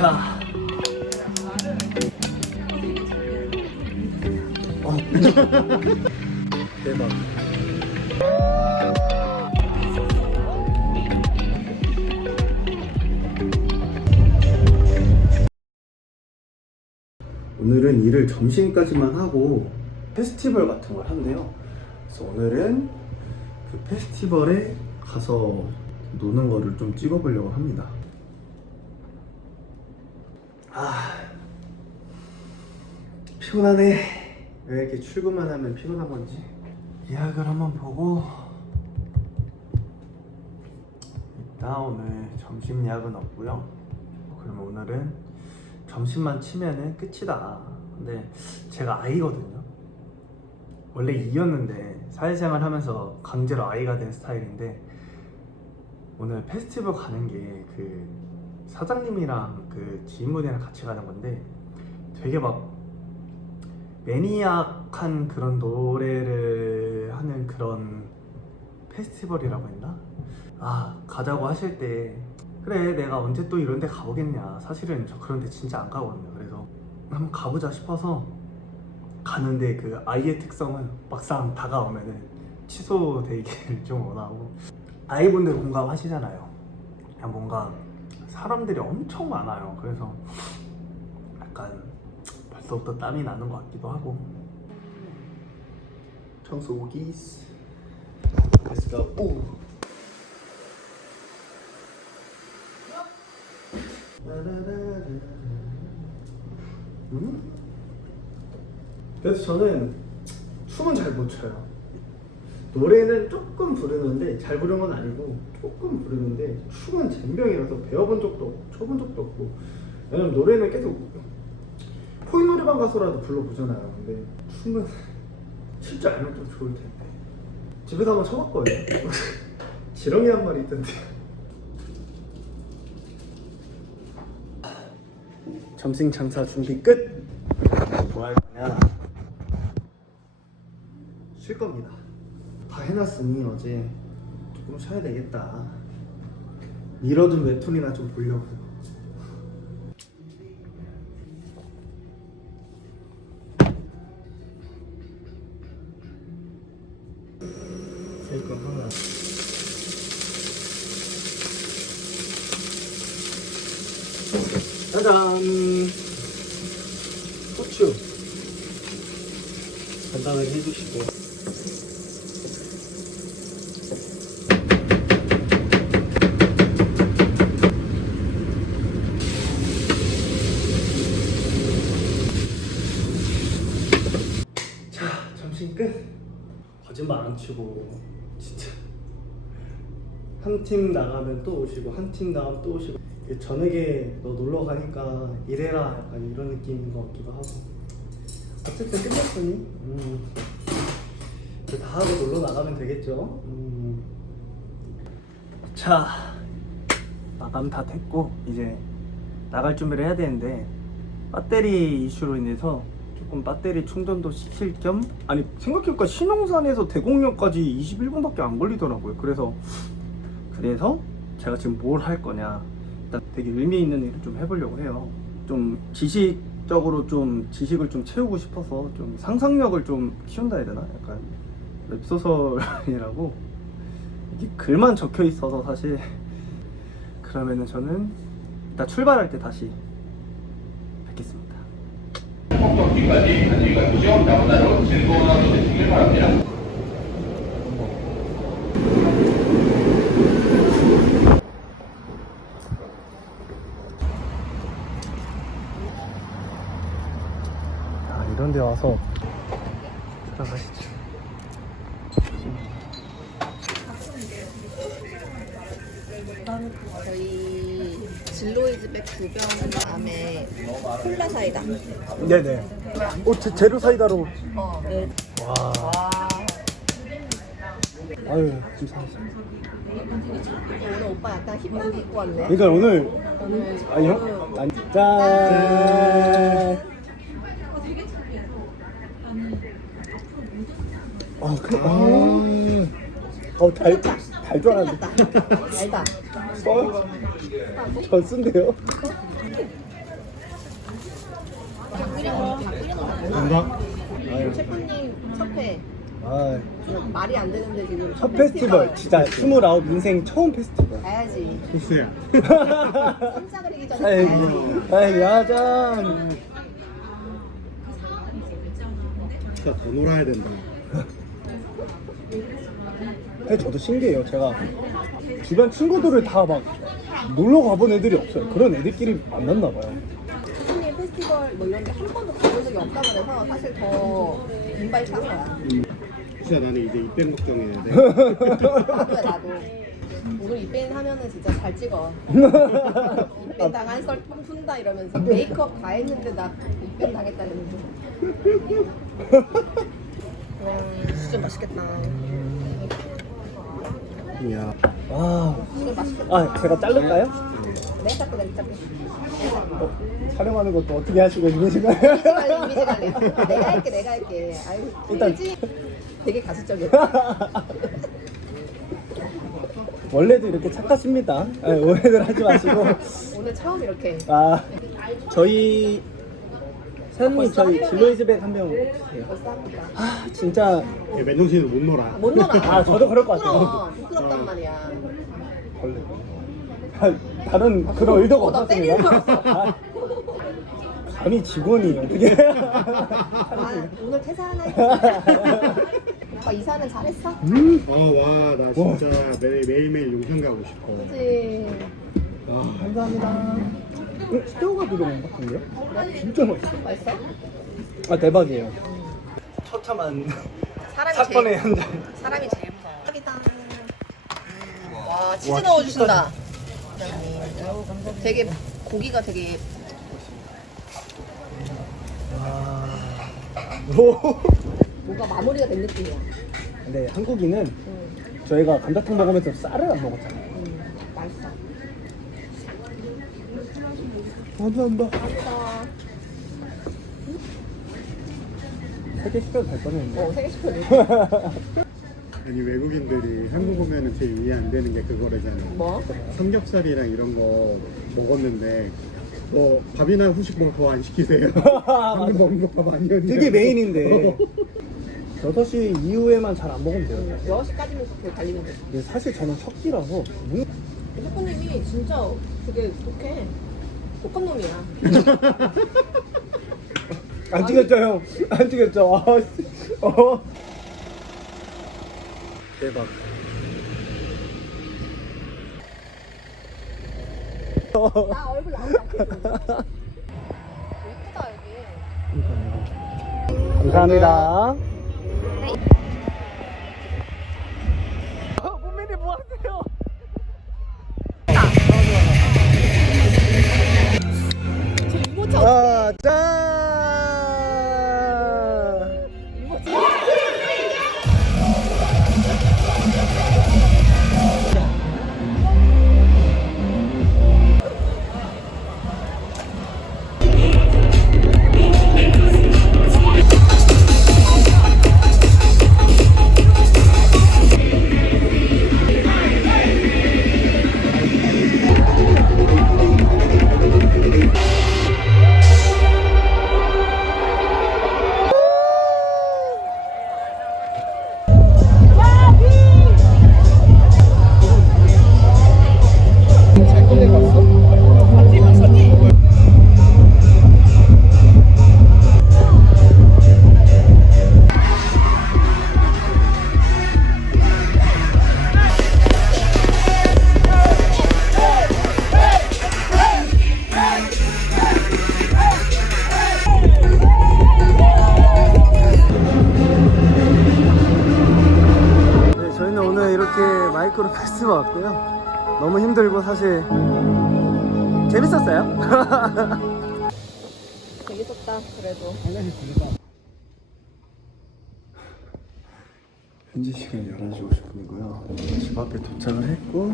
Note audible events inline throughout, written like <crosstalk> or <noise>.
자. 어. 대박. 오늘은 일을 점심까지만 하고 페스티벌 같은 걸 한대요. 그래서 오늘은 그 페스티벌에 가서 노는 거를 좀 찍어보려고 합니다. 아 피곤하네. 왜 이렇게 출근만 하면 피곤한 건지. 예약을 한번 보고 일단 오늘 점심 예약은 없고요. 그러면 오늘은 점심만 치면은 끝이다. 근데 제가 아이거든요. 원래 이였는데 사회생활 하면서 강제로 아이가 된 스타일인데 오늘 페스티벌 가는 게그 사장님이랑 그 지인분이랑 같이 가는 건데 되게 막 매니악한 그런 노래를 하는 그런 페스티벌이라고 했나? 아 가자고 하실 때 그래 내가 언제 또 이런 데 가보겠냐. 사실은 저 그런 데 진짜 안 가거든요. 그래서 한번 가보자 싶어서 가는데 그 아이의 특성은 막상 다가오면은 취소되기를 <laughs> 좀 원하고 아이분들 공감하시잖아요. 그냥 뭔가 사람들이 엄청 많아요 그래서 약간 벌써부터 땀이 나는 것 같기도 하고 청소 오기스 Let's go 오. 음? 그래서 저는 춤은 잘 못 춰요. 노래는 조금 부르는데 잘 부르는 건 아니고 조금 부르는데 춤은 젬병이라서 배워본 적도 없고 춰본 적도 없고 왜냐면 노래는 계속 코인 노래방 가서라도 불러보잖아요. 근데 춤은 <laughs> 칠줄 알면 좀 좋을 텐데 집에서 한번 쳐봤거든요. <laughs> 지렁이 한 마리 있던데. 점심 장사 준비 끝. 뭐 할 거냐? 쉴 겁니다. 다 해놨으니 어제 조금 쉬어야 되겠다. 미뤄둔 웹툰이나 좀 보려고요. 이거 하나. 짜잔! 후추. 간단하게 해주시고. 자, 점심 끝. 거짓말 안 치고 진짜 한 팀 나가면 또 오시고 한 팀 나가면 또 오시고 저녁에 너 놀러 가니까 이래라 약간 이런 느낌인 것 같기도 하고 어쨌든 끝났으니 음, 다 하고 놀러 나가면 되겠죠. 음. 자 마감 다 됐고 이제 나갈 준비를 해야 되는데 배터리 이슈로 인해서 조금 배터리 충전도 시킬 겸? 아니 생각해보니까 신용산에서 대곡역까지 21분밖에 안 걸리더라고요. 그래서 그래서 제가 지금 뭘 할 거냐. 일단 되게 의미 있는 일을 좀 해보려고 해요. 좀 지식적으로 좀 지식을 좀 채우고 싶어서 좀 상상력을 좀 키운다 해야 되나? 약간 웹소설이라고. 이게 글만 적혀 있어서 사실. 그러면은 저는 일단 출발할 때 다시. 목적지까지 안전과 구정 나오나로 즐거워하고 되시길 바랍니다. 아, 이런 데 와서 들어가시죠. 저희 진로이즈백 두 병 다음에 콜라 사이다. 네네. 오, 제, 제로 사이다로. 어, 네. 와. 와. 아유, 감사합니다. 오늘 오빠 약간 힙하게 입고 왔네. 그러니까 오늘, 오늘 아니요? 난, 짠! 아, 그, 아. 어, 달, 달줄 알았는데. 알다. 써요? 전 쓴대요. 뭔가? 아유, 셰프님 첫회 아, 말이 안 되는데 지금 첫 페스티벌 진짜 29 인생 처음 페스티벌. 가야지 글쎄요. 쌈싸 그리기 전에 아이, 가야지 아이, 야장. 진짜 더 놀아야 된다. 저도 신기해요. 제가 주변 친구들을 다 막 놀러 가본 애들이 없어요. 그런 애들끼리 만났나 봐요. 셰프님 페스티벌 뭐 이런 데 한 번도 가본 적이 없다 그래서 사실 더 인바이트 한 거야 진짜 나는 이제 입밴 걱정해야 돼. 나도야 나도 오늘 입밴 하면은 진짜 잘 찍어 입밴 당한 썰 푼다 이러면서 메이크업 다 했는데 나 입밴 당했다 이러면서 <laughs> 음, 진짜 맛있겠다 이야. 와. 진짜 맛있겠다 아, 제가 자를까요? 내가 잡게 내가 잡게 어, 촬영하는 것도 어떻게 하시고? 이미지 관리 이미지 관리 내가 할게 내가 할게 아유 일단- 되게 가식적이야 <laughs> 원래도 이렇게 착하십니다. 아, 오해들 하지 마시고. 오늘 처음 이렇게 아, 저희 사장님 저희 진로이즈백 한명 주세요. 아, 진짜 얘 맨정신으로 못 놀아. 못 놀아 아, 저도 그럴 것 같아요. 부끄러워 부끄럽단 말이야 벌레. 아, 다른 그런 의도가 어, 나 때리는 줄 없었습니다. 알았어. 아, 감히 직원이 어떻게? 아, 오늘 퇴사 하나 했어. <laughs> 오빠 이사는 잘했어? 음, 어, 와, 나 진짜 매, 매일 매일 용산 가고 싶어. 그치 아, 감사합니다. 어, 새우가 들어간 것 같은데요? 진짜 맛있어. 맛있어? 아 대박이에요. 처참한 사람이 사건의 제일 현장. 사람이 제일 무서워 와 치즈 넣어주신다 사장님. 되게 고기가 되게 오. 뭔가 마무리가 된 느낌이야 근데 한국인은 응, 저희가 감자탕 먹으면서 쌀을 안 먹었잖아요. 응, 맛있어 감사합니다. 세개 시켜도 될 뻔했는데. 어 세개 시켜줘 아니 외국인들이 한국 오면은 제일 이해 안 되는 게 그거래잖아. 뭐? 삼겹살이랑 이런 거 먹었는데 뭐 밥이나 후식 뭐더안 시키세요? <laughs> 방금 먹은 거 밥 아니었냐? 되게 메인인데 <laughs> 6시 이후에만 잘 안 먹으면 돼요. 6시까지는 그렇게 달리면 돼 근데 사실 저는 첫 끼라서 문... 셰프님이 진짜 되게 독해 독한 놈이야 <laughs> 안 찍었죠 형? 안 찍었죠? 아, 씨. 어. 대박. 나 얼굴 나오지 않겠어 예쁘다 여기 감사합니다. 저이 마이크로 페스티벌 왔고요. 너무 힘들고 사실 재밌었어요. <laughs> 재밌었다 그래도 현지 시간 11시 50분이고요. 집 앞에 도착을 했고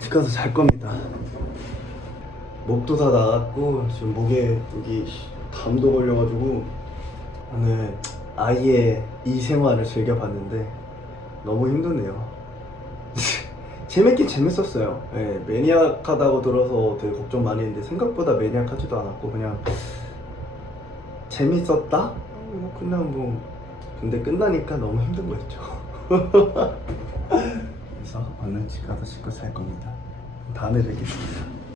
집 가서 잘 겁니다. 목도 다 나갔고 지금 목에 여기 담도 걸려가지고 오늘 아이의 이 생활을 즐겨봤는데 너무 힘드네요. 재밌긴 재밌었어요. 예, 매니악하다고 들어서 되게 걱정 많이 했는데 생각보다 매니악하지도 않았고 그냥 재밌었다? 어, 뭐 그냥 뭐 근데 끝나니까 너무 힘든 거였죠. <laughs> 그래서 얼른 집 가서 씻고 잘 겁니다. 다음에 뵙겠습니다.